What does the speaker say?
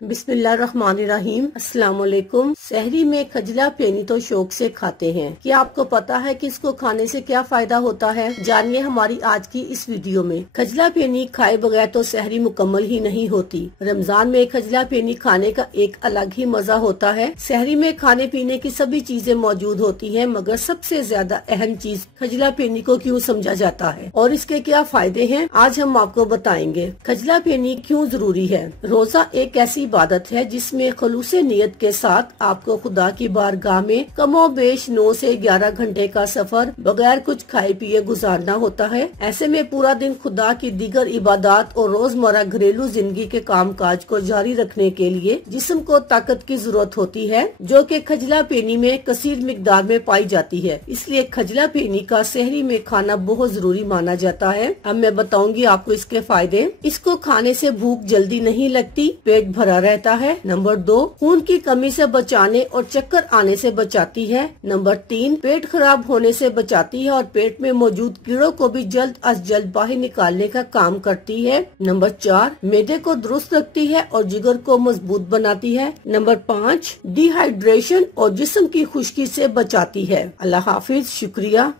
बिस्मिल्लाहिर्रहमानिर्रहीम। अस्सलाम वालेकुम। सहरी में खजला फेनी तो शौक से खाते हैं। क्या आपको पता है कि इसको खाने से क्या फायदा होता है? जानिए हमारी आज की इस वीडियो में। खजला फेनी खाए बगैर तो सहरी मुकम्मल ही नहीं होती। रमजान में खजला फेनी खाने का एक अलग ही मजा होता है। सहरी में खाने पीने की सभी चीजें मौजूद होती हैं, मगर सबसे ज्यादा अहम चीज खजला फेनी को क्यों समझा जाता है और इसके क्या फायदे हैं, आज हम आपको बताएंगे। खजला फेनी क्यों जरूरी है? रोजा एक ऐसी इबादत है जिसमें खुलूसे नियत के साथ आपको खुदा की बारगाह में कमोबेश 9 से 11 घंटे का सफर बगैर कुछ खाए पिए गुजारना होता है। ऐसे में पूरा दिन खुदा की दीगर इबादत और रोजमर्रा घरेलू जिंदगी के काम काज को जारी रखने के लिए जिस्म को ताकत की जरूरत होती है, जो कि खजला पेनी में कसीर मिकदार में पाई जाती है। इसलिए खजला पेनी का सहरी में खाना बहुत जरूरी माना जाता है। अब मैं बताऊंगी आपको इसके फायदे। इसको खाने से भूख जल्दी नहीं लगती, पेट भरा रहता है। नंबर 2, खून की कमी से बचाने और चक्कर आने से बचाती है। नंबर 3, पेट खराब होने से बचाती है और पेट में मौजूद कीड़ों को भी जल्द अज जल्द बाहर निकालने का काम करती है। नंबर 4, मैदे को दुरुस्त रखती है और जिगर को मजबूत बनाती है। नंबर 5, डिहाइड्रेशन और जिस्म की खुश्की से बचाती है। अल्लाह हाफिज, शुक्रिया।